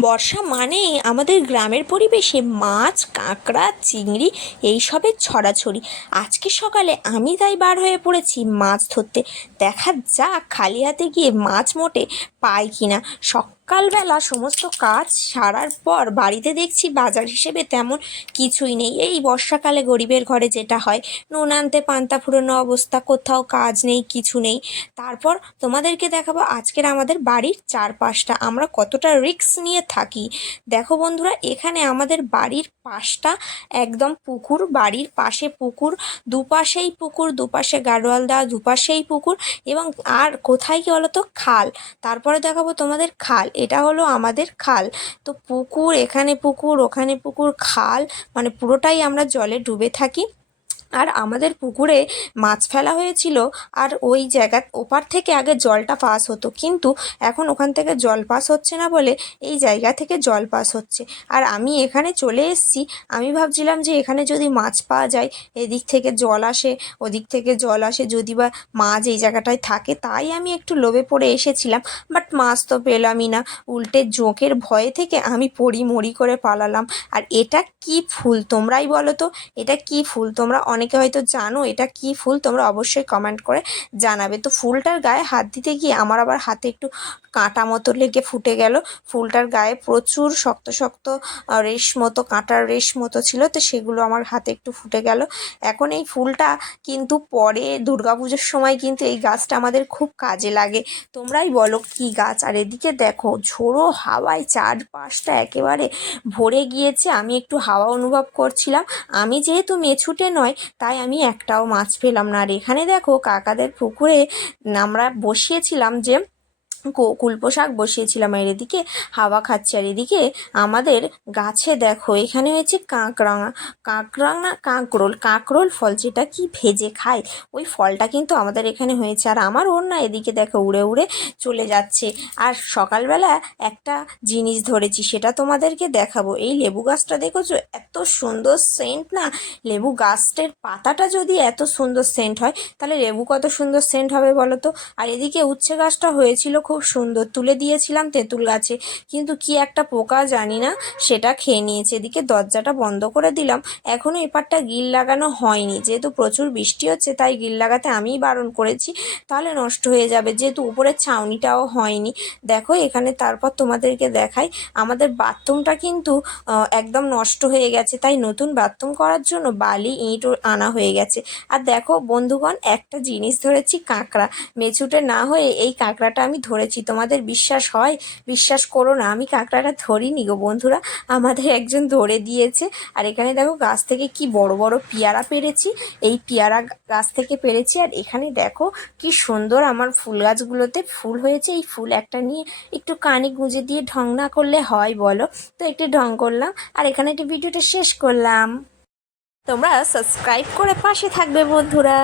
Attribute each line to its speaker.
Speaker 1: বর্ষা মানেই আমাদের গ্রামের পরিবেশে মাছ, কাঁকড়া, চিংড়ি এইসবের ছড়াছড়ি। আজকে সকালে আমি তাই বার হয়ে পড়েছি মাছ ধরতে। দেখা যাক খালি হাতে গিয়ে মাছ মোটে পাই কিনা। সকালবেলা সমস্ত কাজ সারার পর বাড়িতে দেখছি বাজার হিসেবে তেমন কিছুই নেই। এই বর্ষাকালে গরিবের ঘরে যেটা হয়, নুন আনতে পান্তা ফুরোনো অবস্থা, কোথাও কাজ নেই, কিছু নেই। তারপর তোমাদেরকে দেখাবো আজকের আমাদের বাড়ির চারপাশটা। আমরা কতটা রিস্ক নিয়ে থাকি। দেখো বন্ধুরা, এখানে আমাদের বাড়ির পাশটা একদম পুকুর, বাড়ির পাশে পুকুর, দুপাশেই পুকুর, দুপাশে গাডোয়াল দেওয়া, দুপাশেই পুকুর এবং আর কোথায় কি বলো তো খাল। তারপরে দেখাবো তোমাদের খাল। এটা হলো আমাদের খাল। তো পুকুর, এখানে পুকুর, ওখানে পুকুর, খাল মানে পুরোটাই আমরা জলে ডুবে থাকি। আর আমাদের পুকুরে মাছ ফেলা হয়েছিল আর ওই জায়গা ওপার থেকে আগে জলটা পাস হতো। কিন্তু এখন ওখান থেকে জল পাস হচ্ছে না বলে এই জায়গা থেকে জল পাস হচ্ছে। আর আমি এখানে চলে এসেছি। আমি ভাবছিলাম যে এখানে যদি মাছ পাওয়া যায়, এদিক থেকে জল আসে, ওদিক থেকে জল আসে। যদি বা মাছ এই জায়গাটায় থাকে, তাই আমি একটু লোভে পড়ে এসেছিলাম। বাট মাছ তো পেলামই না। উল্টে জোঁকের ভয়ে থেকে আমি পড়ি মরি করে পালালাম। আর এটা কি ফুল তোমরাই বলো তো? এটা কি ফুল? তোমরা অনেকে হয়তো জানো এটা কি ফুল, তোমরা অবশ্যই কমেন্ট করে জানাবে। তো ফুলটার গায়ে হাত দিতে গিয়ে আমার আবার হাতে একটু কাঁটা মতো লেগে ফুটে গেল। ফুলটার গায়ে প্রচুর শক্ত শক্ত রেশ মতো, কাঁটার রেশ মতো ছিল, তো সেগুলো আমার হাতে একটু ফুটে গেল। এখন এই ফুলটা কিন্তু পরে দুর্গাপুজোর সময় কিন্তু এই গাছটা আমাদের খুব কাজে লাগে। তোমরাই বলো কি গাছ, আর এদিকে দেখো ঝোড়ো হাওয়ায় চারপাশটা একেবারে ভরে গিয়েছে। আমি একটু হাওয়া অনুভব করছিলাম। আমি যেহেতু মেছুটে নয় তাই আমি একটাও মাছ পেলাম না। আর এখানে দেখো কাকাদের পুকুরে আমরা বসিয়েছিলাম যে কুলপো শাক বসিয়েছিলাম আর এদিকে হাওয়া খাচ্ছে আর এদিকে আমাদের গাছে দেখো, এখানে হয়েছে কাঁকড়াঙা কাঁকড়াঙা, কাঁকরোল কাঁকরোল ফল যেটা কি ভেজে খায়, ওই ফলটা কিন্তু আমাদের এখানে হয়েছে আর আমার ওর না এদিকে দেখো উড়ে উড়ে চলে যাচ্ছে। আর সকালবেলা একটা জিনিস ধরেছি, সেটা তোমাদেরকে দেখাবো। এই লেবু গাছটা দেখেছ? এত সুন্দর সেন্ট না? লেবু গাছটার পাতাটা যদি এত সুন্দর সেন্ট হয়, তাহলে লেবু কত সুন্দর সেন্ট হবে বলো তো? আর এদিকে উচ্ছে গাছটা হয়েছিল খুব সুন্দর। তুলে দিয়েছিলাম তেঁতুল গাছে। কিন্তু কি একটা পোকা জানি না, সেটা খেয়ে নিয়েছে। এদিকে দরজাটা বন্ধ করে দিলাম। এখনও এপারটা গিল লাগানো হয়নি। যেহেতু প্রচুর বৃষ্টি হচ্ছে, তাই গিল লাগাতে আমিই বারণ করেছি। তাহলে নষ্ট হয়ে যাবে। যেহেতু উপরের ছাউনিটাও হয়নি। দেখো, এখানে তারপর তোমাদেরকে দেখাই। আমাদের বাথরুমটা কিন্তু একদম নষ্ট হয়ে গেছে। তাই নতুন বাথরুম করার জন্য বালি, ইঁট আনা হয়ে গেছে। আর দেখো বন্ধুগণ, একটা জিনিস ধরেছি কাঁকড়া। মেছুটে না হয়ে এই কাঁকড়াটা আমি ধরেছি তোমাদের বিশ্বাস হয়? বিশ্বাস করো না, আমি কাঁকড়াটা ধরিনি গো বন্ধুরা। আমাদের একজন ধরে দিয়েছে। আর এখানে দেখো গাছ থেকে কি বড় বড় পেয়ারা পেরেছি। এই পেয়ারা গাছ থেকে পেরেছি। আর এখানে দেখো কি সুন্দর আমার ফুল গাছগুলোতে ফুল হয়েছে। এই ফুল একটা নিয়ে একটু কানে গুঁজে দিয়ে ঢং না করলে হয় বলো? তো একটু ঢং করলাম। আর এখানে একটু ভিডিওটা শেষ করলাম। তোমরা সাবস্ক্রাইব করে পাশে থাকবে বন্ধুরা।